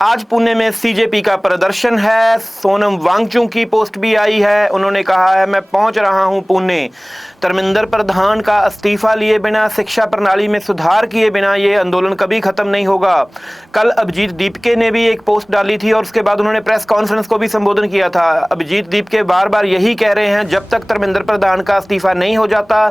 आज पुणे में सीजेपी का प्रदर्शन है। सोनम वांगचुक की पोस्ट भी आई है। उन्होंने कहा है, मैं पहुंच रहा हूं पुणे। धर्मेंद्र प्रधान का इस्तीफा लिए बिना, शिक्षा प्रणाली में सुधार किए बिना ये आंदोलन कभी खत्म नहीं होगा। कल अभिजीत दीपके ने भी एक पोस्ट डाली थी और उसके बाद उन्होंने प्रेस कॉन्फ्रेंस को भी संबोधन किया था। अभिजीत दीपके बार बार यही कह रहे हैं, जब तक धर्मेंद्र प्रधान का इस्तीफा नहीं हो जाता,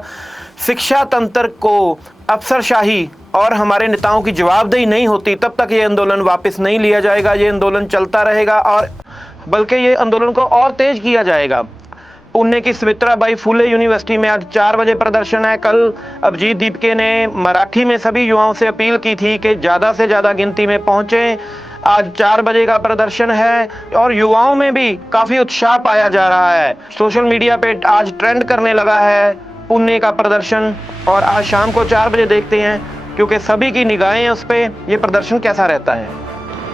शिक्षा तंत्र को अफसरशाही और हमारे नेताओं की जवाबदेही नहीं होती, तब तक ये आंदोलन वापस नहीं लिया जाएगा। ये आंदोलन चलता रहेगा और बल्कि ये आंदोलन को और तेज किया जाएगा। पुणे की सावित्रीबाई फुले यूनिवर्सिटी में आज 4 बजे प्रदर्शन है। कल अभिजीत दीपके ने मराठी में सभी युवाओं से अपील की थी कि ज़्यादा से ज़्यादा गिनती में पहुंचे। आज 4 बजे का प्रदर्शन है और युवाओं में भी काफ़ी उत्साह पाया जा रहा है। सोशल मीडिया पे आज ट्रेंड करने लगा है पुणे का प्रदर्शन और आज शाम को 4 बजे देखते हैं, क्योंकि सभी की निगाहें उस पे ये प्रदर्शन कैसा रहता है।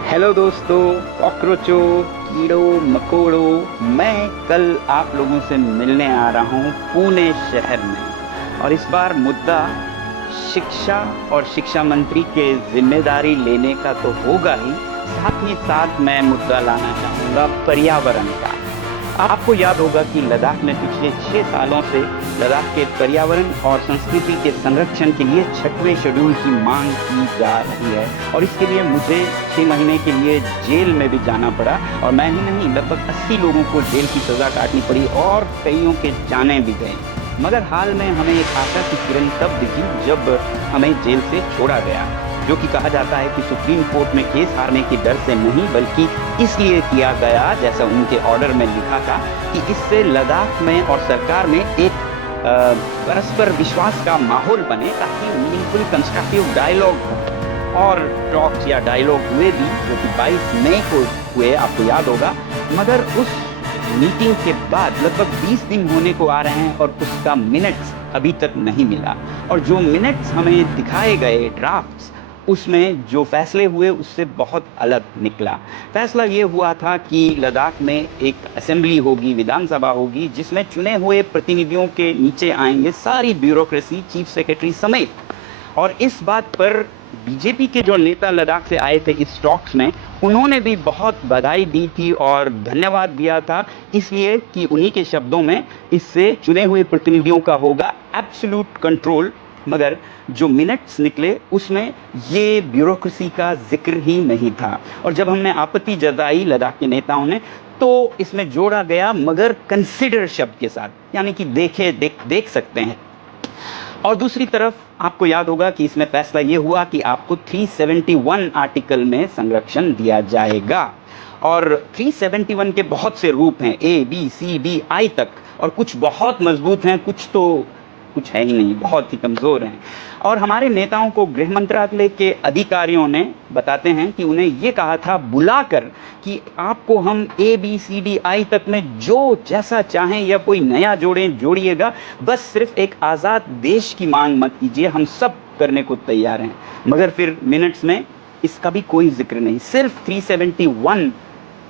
हेलो दोस्तों, कॉकरोचों, कीड़ों मकोड़ों, मैं कल आप लोगों से मिलने आ रहा हूँ पुणे शहर में। और इस बार मुद्दा शिक्षा और शिक्षा मंत्री के जिम्मेदारी लेने का तो होगा ही, साथ ही साथ मैं मुद्दा लाना चाहूँगा पर्यावरण का। आपको याद होगा कि लद्दाख में पिछले 6 सालों से लद्दाख के पर्यावरण और संस्कृति के संरक्षण के लिए 6वें शेड्यूल की मांग की जा रही है। और इसके लिए मुझे 6 महीने के लिए जेल में भी जाना पड़ा और मैं ही नहीं, लगभग 80 लोगों को जेल की सज़ा काटनी पड़ी और कईयों के जाने भी गए। मगर हाल में हमें एक आशा की किरण तब दिखी जब हमें जेल से छोड़ा गया, जो कि कहा जाता है कि सुप्रीम कोर्ट में केस हारने के डर से नहीं, बल्कि इसलिए किया गया, जैसा उनके ऑर्डर में लिखा था, कि इससे लद्दाख में और सरकार में एक परस्पर विश्वास का माहौल बने, ताकि मीनिंगफुल कंस्ट्रक्टिव डायलॉग हो। और टॉक्स या डायलॉग हुए भी, जो कि 22 मई को हुए, आपको याद होगा। मगर उस मीटिंग के बाद लगभग 20 दिन होने को आ रहे हैं और उसका मिनट्स अभी तक नहीं मिला। और जो मिनट्स हमें दिखाए गए, ड्राफ्ट्स, उसमें जो फैसले हुए उससे बहुत अलग निकला। फैसला ये हुआ था कि लद्दाख में एक असेंबली होगी, विधानसभा होगी, जिसमें चुने हुए प्रतिनिधियों के नीचे आएंगे सारी ब्यूरोक्रेसी, चीफ सेक्रेटरी समेत। और इस बात पर बीजेपी के जो नेता लद्दाख से आए थे इस टॉक्स में, उन्होंने भी बहुत बधाई दी थी और धन्यवाद दिया था, इसलिए कि उन्हीं के शब्दों में इससे चुने हुए प्रतिनिधियों का होगा एब्सोल्यूट कंट्रोल। मगर जो मिनट्स निकले उसमें ये ब्यूरोक्रेसी का जिक्र ही नहीं था। और जब हमने आपत्ति जताई लद्दाख के नेताओं ने, तो इसमें जोड़ा गया मगर कंसिडर शब्द के साथ, यानी कि देख सकते हैं। और दूसरी तरफ आपको याद होगा कि इसमें फैसला ये हुआ कि आपको 371 आर्टिकल में संरक्षण दिया जाएगा। और 371 के बहुत से रूप हैं, A, B, C, D, I तक, और कुछ बहुत मजबूत हैं, कुछ है ही नहीं, बहुत ही कमज़ोर हैं। और हमारे नेताओं को गृह मंत्रालय के अधिकारियों ने बताते हैं कि उन्हें ये कहा था बुलाकर कि आपको हम A, B, C, D, I तक में जो जैसा चाहें या कोई नया जोड़िएगा, बस सिर्फ एक आज़ाद देश की मांग मत कीजिए, हम सब करने को तैयार हैं। मगर फिर मिनट्स में इसका भी कोई जिक्र नहीं, सिर्फ 371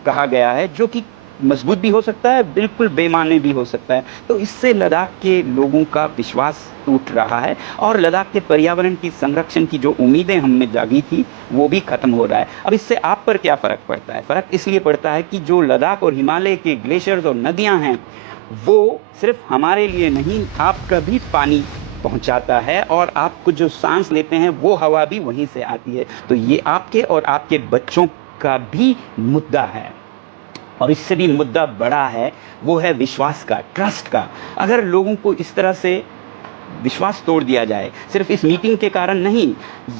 कहा गया है, जो कि मजबूत भी हो सकता है, बिल्कुल बेमाने भी हो सकता है। तो इससे लद्दाख के लोगों का विश्वास टूट रहा है और लद्दाख के पर्यावरण की संरक्षण की जो उम्मीदें हमें जागी थी, वो भी खत्म हो रहा है। अब इससे आप पर क्या फ़र्क पड़ता है? फ़र्क इसलिए पड़ता है कि जो लद्दाख और हिमालय के ग्लेशियर्स और नदियाँ हैं, वो सिर्फ हमारे लिए नहीं, आपका भी पानी पहुंचाता है और आपको जो सांस लेते हैं वो हवा भी वहीं से आती है। तो ये आपके और आपके बच्चों का भी मुद्दा है। और इससे भी मुद्दा बड़ा है, वो है विश्वास का, ट्रस्ट का। अगर लोगों को इस तरह से विश्वास तोड़ दिया जाए, सिर्फ इस मीटिंग के कारण नहीं,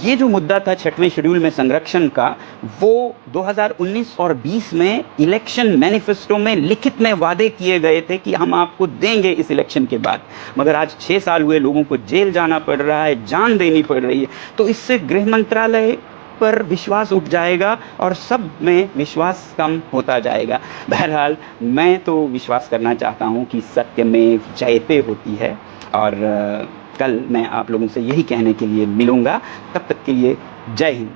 ये जो मुद्दा था 6वें शेड्यूल में संरक्षण का, वो 2019 और 20 में इलेक्शन मैनिफेस्टो में लिखित में वादे किए गए थे कि हम आपको देंगे इस इलेक्शन के बाद। मगर आज 6 साल हुए, लोगों को जेल जाना पड़ रहा है, जान देनी पड़ रही है। तो इससे गृह मंत्रालय पर विश्वास उठ जाएगा और सब में विश्वास कम होता जाएगा। बहरहाल मैं तो विश्वास करना चाहता हूँ कि सत्यमेव जयते होती है। और कल मैं आप लोगों से यही कहने के लिए मिलूँगा। तब तक के लिए जय हिंद।